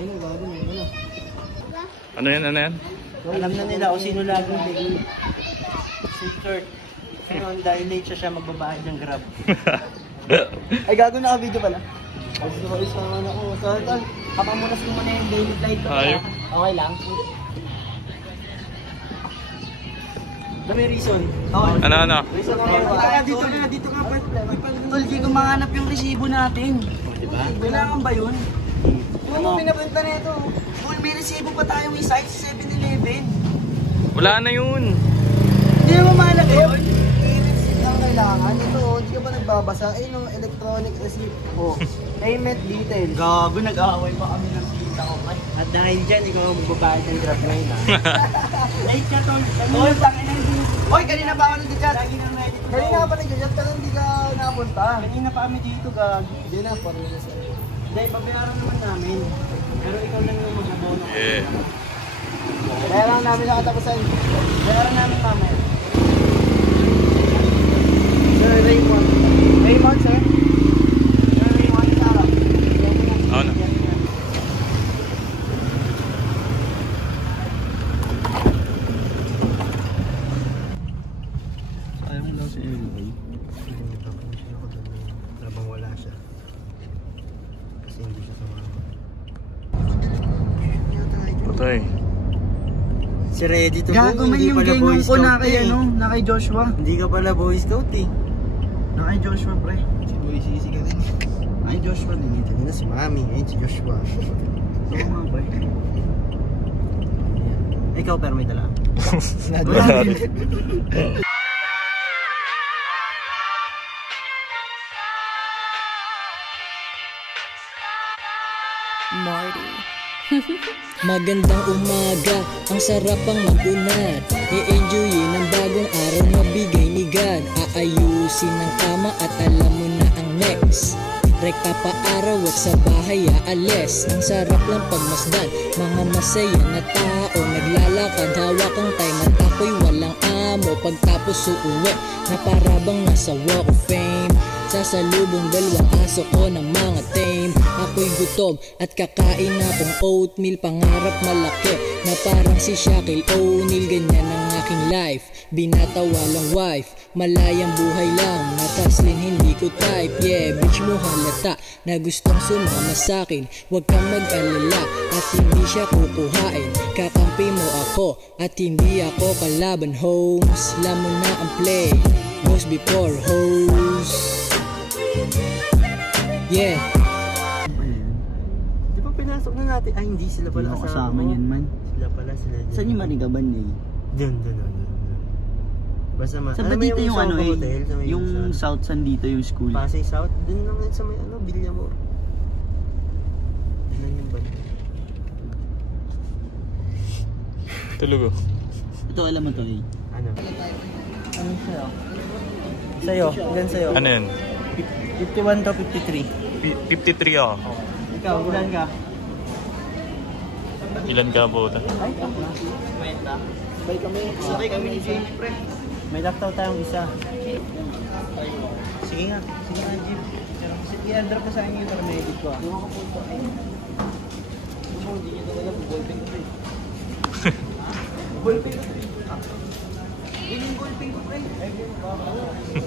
Ano yan? Ano yan? Alam na nila kung sino laging bigay. Si Kurt. Ngayon, dahil late siya magbabayad ng Grab. Ay, gago naka-video pala. Ay, gusto ko isama na ako. Tol, kapamunas mo muna yung daily flight ko. Ayop. Okay lang. May reason. Okay. Ano? Reason dito ka. Tol, di ko mahanap yung resibo natin. Diba? Kailangan ba yun? Ano pinapunta na ito? Tol, may resibo pa tayong isa sa 7-Eleven. Wala na yun. Hindi mo mahalaga yun? I-receipt ang kailangan. Ito, hindi ka ba nagbabasa? Ayun yung electronic receipt. Oh, payment details. Gago, nag-aaway pa kami ng tita ko. At dahil dyan, ikaw magbabayad ng Grab ngayon ha. Late ka, Tol. Tol, tangin na hindi. Hoy, kanina pa ako nag-chat. Kanina ka pa nag-chat, pero hindi ka nakapunta. Kanina pa kami dito, Gagi. Hindi na, parang na sa'yo. Hindi, babayaran naman namin. Pero ikaw lang yung mag-abono. Yeah. Bayaran namin sa katapusan. Bayaran namin mamaya. Sir Raymond. Raymond, sir? Sir Raymond, Sarah. Oo na. Ayaw mo lang si Elway. Habang wala siya. Kasi hindi siya sumama. Patay. Si Ready to Gago man yung ganyan ko na kay ano, na kay Joshua. Hindi ka pala Boy Scout eh. Na kay Joshua, pre. Si Boy Sisi ka din. Ay, Joshua din. Ito na si Mami, ngayon si Joshua. Oo nga, pre. Ikaw pero may dala. Wala rin. Marty. Magandang umaga, ang sarap ang mag-unat. I-enjoyin ang bagong araw na bigay ni God. Aayusin ang kama at alam mo na ang next. Rekta pa araw at sa bahay aalis. Ang sarap lang pagmasdan, mga masaya na tao naglalakad, hawak ang time at ako'y walang amo. Pagtapos uuwi na parabang nasa Walk of Fame. Sasalubong dalawang aso ko ng mga tame. Ako'y gutom at kakain akong oatmeal. Pangarap malaki na parang si Shaquille O'Neal. Ganyan ang aking life, binata walang wife. Malayang buhay lang, nataslin hindi ko type. Yeah, bitch mo halata na gustong sumama sa'kin. Huwag kang mag-alala at hindi siya kukuhain. Kakampi mo ako at hindi ako kalaban. Homes, lamon na ang play, host before host. Yeah. Di ba pinasok na natin? Ay, hindi sila pala Kasama yan, man. Sila pala, sila dyan. Saan yung Manigaban eh? Dun. Basta Saan ba dito yung ano eh? hotel, sa may Yung South San dito yung school? Pasay South, dun lang yun sa may ano, Villamor. Dun yung band. Tulog oh. Ito alam mo to eh. Ano? Ano sa'yo? Sa'yo? Ilan sa'yo? Ano yun? 51 to 53. 53 oh. Ikaw, ilan ka? Ilan ka po? Ay, ako na. 50. Sabay kami ni Jamie, pre. May laptop tayong isa. Sige nga, Jim. I-androp ko sa inyo para may edit ko. Yung ako po ito. Hindi nyo talaga po, ballpen ko pre. Ballpen ko pre. Yun yung ballpen ko pre.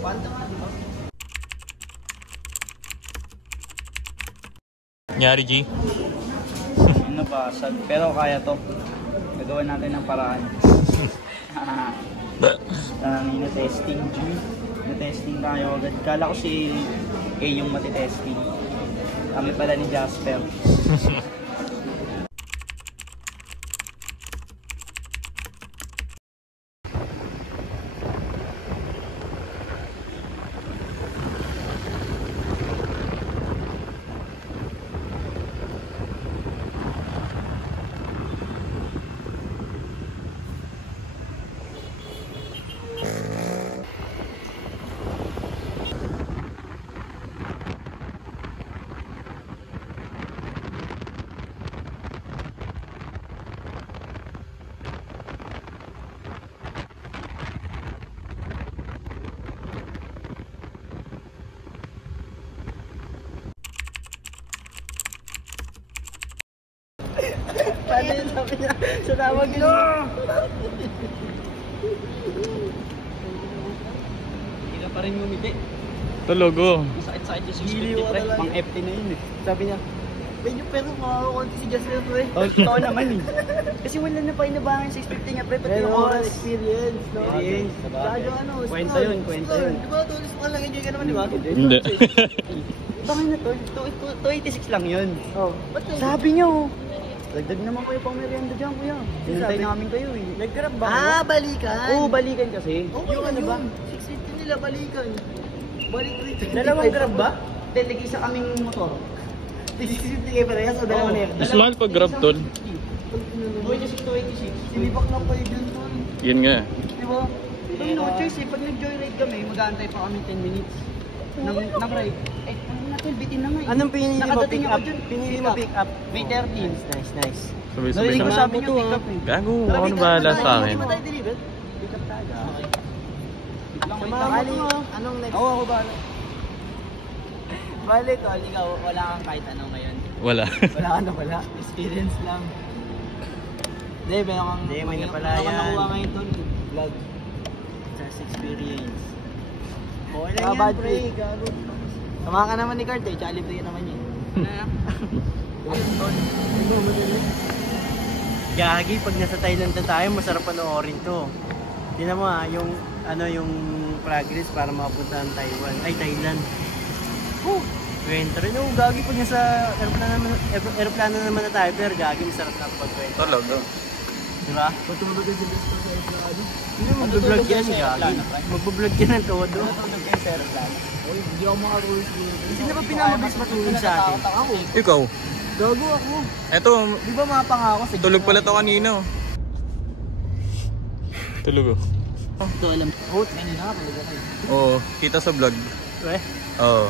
Panta nga, di ba? Nyari G? Nabasag. Pero kaya to. Gagawin natin ng paraan. Na-testing. Na-testing tayo agad. Kala ko si A yung matitesting. Kami pala ni Jasper. Sabi niya, sa tawag yun. Hindi ka pa rin ngumiti. Tulog oh. Masakit-sakit yung Giliw 650 ka pre. talaga. Pang FT na yun eh. Sabi niya, medyo pero makakunti si Jasper pre. Oh, totoo naman eh. Kasi wala na pa inabangan yung 650 niya pre. Pati Pero yung oras. experience, no? Experience. Saka yung ano, Kwenta scroll, yun, kwenta scroll. yun. Di ba, tulis mo lang, enjoy ka naman, di ba? Hindi. Bangin na tol, 286 lang yun. Oh, ba't na Sabi niyo, dagdag naman kayo pang merienda dyan kuya. Sinantay sabi? namin kayo eh. Nag-grab ba? Ah, balikan. Oo, balikan kasi. Okay, Yung ano ba? 650 nila, balikan. Balik rito. Dalawang grab ba? Then, nag-isa kaming motor. 650 kayo parehas o dalawa na yan? Mas mahal pag grab tol. Uy, just 286. Sinibak lang kayo dyan, tol. Yan nga. Di ba? Ito no choice eh. Pag nag-joyride kami, mag-aantay pa kami 10 minutes. Ng ride. Eh, ano na tol, bitin na nga eh. Anong pinili mo Nakadating pick ako up? dyan. Pinili mo pick up? May 13. Nice. Sabay-sabay Narinig ko naman. sabi niyo pick up eh. Gago, ako na bahala sa akin. Hindi mo tayo deliver? Pick up tayo. Okay. Lang, wait Samahan lang. mo. Anong next? Oo, ako ba? Balik, tol. Ikaw, wala kang kahit anong ngayon. Wala. Wala ka na wala. Experience lang. Hindi, meron kang... Hindi, may napala meron kang yan. nakuha ngayon, tol. Vlog. Just experience. Okay lang yan, pre. Gago. Tama ka naman ni Cart eh. Tsaka libre ka naman yun. Gagi, pag nasa Thailand na tayo, masarap panoorin to. Tingnan mo yung progress para makapunta ng Taiwan. Ay, Thailand. Oh, kwento rin. Oh, gagi, pag nasa aeroplano naman na tayo, pero gagi, masarap na pag-kwento. Tulog oh. Diba? Patulog ka dyan sa aeroplano. Hindi, mag-vlog yan, gagi. Mag-vlog yan ng todo. Patulog kayo sa aeroplano. Uy, hindi ako makatulog siguro. Hindi na ba pinamabilis matulog sa atin? Ako. Ikaw. Gago ako. Eto, Di ba mapanga ako sa... tulog pala to kanina oh. Tulog oh. Ito, alam. Hoot, ganyan na. Tulog ako. Oo, kita sa vlog. Eh, Oo.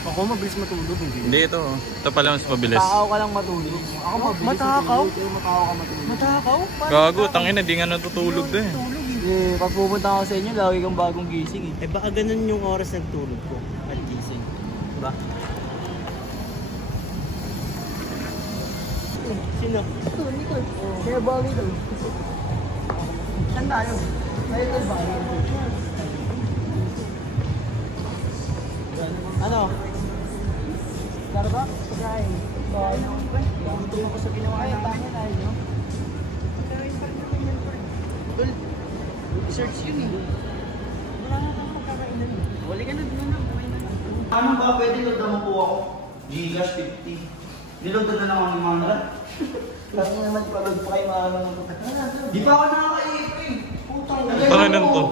ako mabilis matulog. Hindi ito oh. Ito pala mas mabilis. Takaw ka lang matulog. Ako mabilis. Matakaw? Pero matakaw ka matulog. Matakaw? Gago, tangina, di nga natutulog to eh. Eh, pag pupunta ako sa inyo, lagi kang bagong gising eh. Eh baka ganun yung oras ng tulog ko. At gising. Diba? Sino? Ito, Nicole. Kaya bagay daw. Saan tayo? Ayun ba? Ano? Starbucks? Kain. Kain ako pa. Gutom ako sa ginawa Ay, namin. tanya tayo, no? Tol, search yun eh. Wala nga kang pagkakainan eh. Wali ka na, Ano ba? Pwede lagdan mo po ako. Gcash 50. Nilagdan na lang ang mga nalan. Kasi naman pagod pa kayo mga Di pa ako nakakaip eh. Putang Ano nun to?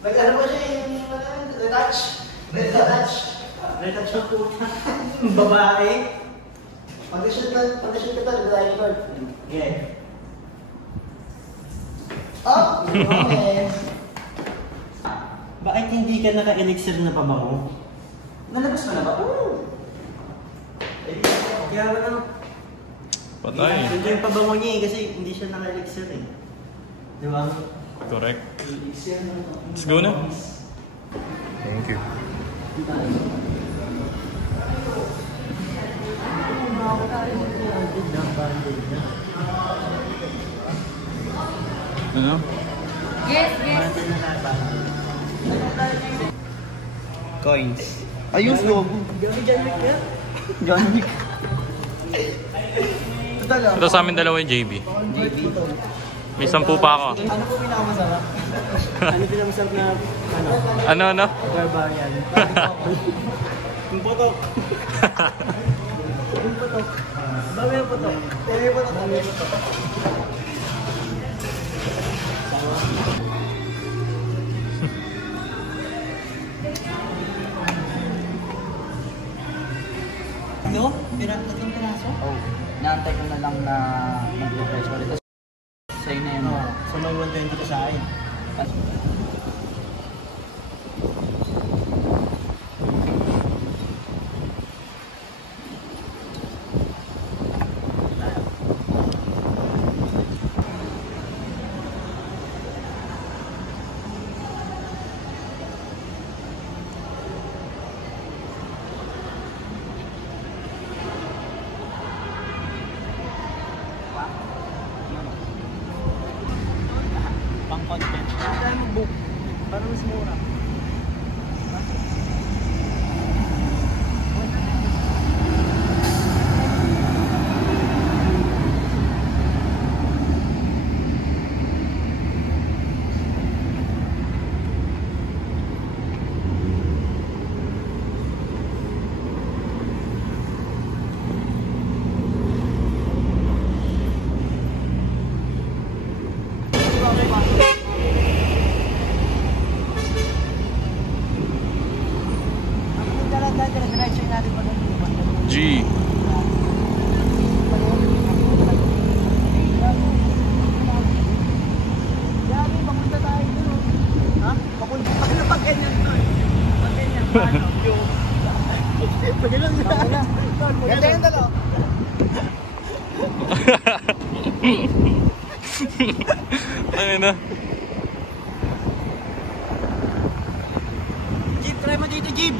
Nag-ano ba siya yung retouch? Retouch? Retouch ang puta. Babae. Pag-shoot ka tayo, Nicole. Yeah. Oh! Okay. Bakit hindi ka naka-elixir na pabango? Nalabas mo na ba? Oo. Kaya wala. Patay. Ito yung pabango niya eh, kasi hindi siya naka-elixir eh. Di ba? Correct. Let's go na. Thank you. Ano? Coins. Ayos, logo. John Wick. Ito sa amin dalawa yung JB. May 10 pa ako. Ano po pinakamasarap? Ano pinamasarap na, Ano? barbarian? Yung putok. Dami yung puto. Dami yung puto. Dami yung puto. Ano? Tatlong piraso? Oh, naantay ko na lang na mag-refresh ko rito. Sa'yo na yun. So may 120 ka sa akin. dahil dire-diretso natin pa doon. G. Yari, papunta tayo doon. Ha? Papunta tayo pag ganyan doon. Pag ganyan, paano? Pag ganyan na. Ganda yung dalaw. Ayun na. Jeep, try mo dito, Jeep.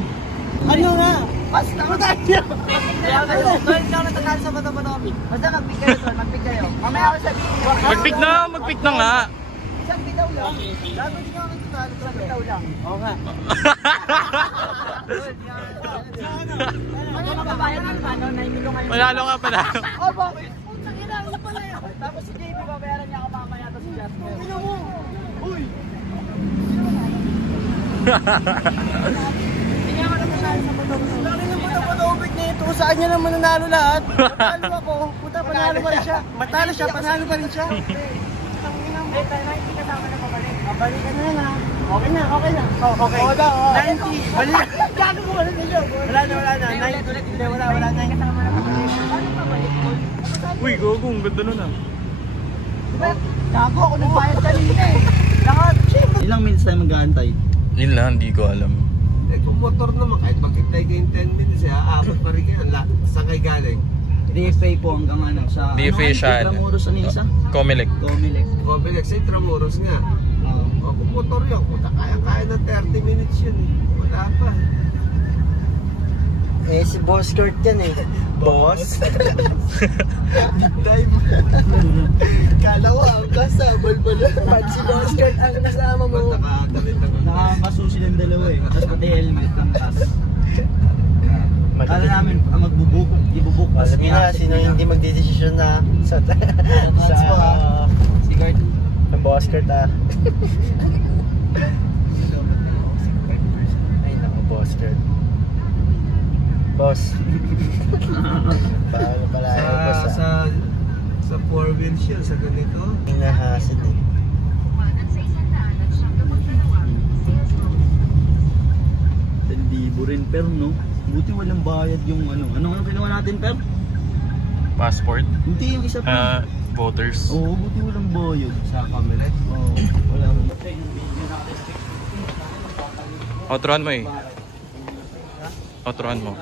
Ano nga? Basta mo tayo. Doon lang natatalo sa bato-bato. Basta mag-pick kayo doon, mag-pick kayo. Mamaya ako sabihin. Mag-pick na nga. Isang bitaw lang. Gago din ako nagtatalo, isang bitaw lang. Oo nga. Ano mababayan ng ano? 9 milong ngayon. Manalo ka pala. Oh, bakit? Putang ina, ano pala yun? Tapos si JB, babayaran niya ako mamaya to si Jasper. Ano mo? Uy! Hindi ako natatalo sa bato-bato. Laki ng bato-bato na ito. Saan niya naman nanalo lahat? Matalo ako. Puta, panalo pa rin siya. Matalo siya, panalo pa rin siya. Eh, tayo na, hindi kasama na pabalik. Pabalik ka na na. Okay na, okay na. Oh, okay. 90. Balik. Gago mo, wala na. Wala na. 90 ulit. Hindi, wala na. Kasama na pabalik. Paano pabalik? Uy, gogo. Ang ganda nun ah. Diba? Gago ako nagbayad kanina eh. Lahat. Ilang minutes tayo mag-aantay? Yun lang, hindi ko alam. Eh kung motor naman, kahit makitay kayo yung 10 minutes, aabot pa rin kayo. Saan kayo galing? DFA po hanggang ano sa... DFA siya. Intramuros ano yung isa? Comelec. Comelec. Comelec sa Intramuros nga. O kung motor yun, puta kaya na 30 minutes yun eh. Wala pa. Eh, si Boss Kurt yan eh. Boss? Dive. Kala ko ang kasabal pala. Pag si Boss Kurt ang kasama mo, Nakakagalit naman. nakakasusi ng dalawa eh. Tapos pati helmet ng taas. Kala namin ang magbubuk, ibubuk. Alam niyo na, sino yung hindi magdidesisyon na sa Si Kurt. Ang Boss Kurt ah. Ay naku, Boss Kurt. Boss. Paano pala yung boss ah? Sa 4-wheel siya, sa ganito. Hinahasid eh. Libo rin per no? Buti walang bayad yung ano. Anong kinuha natin per? Passport. Hindi yung isa pa. Voters. Oo, buti walang bayad. Sa Comelec. Oo, walang. Outroan mo eh. Outroan mo.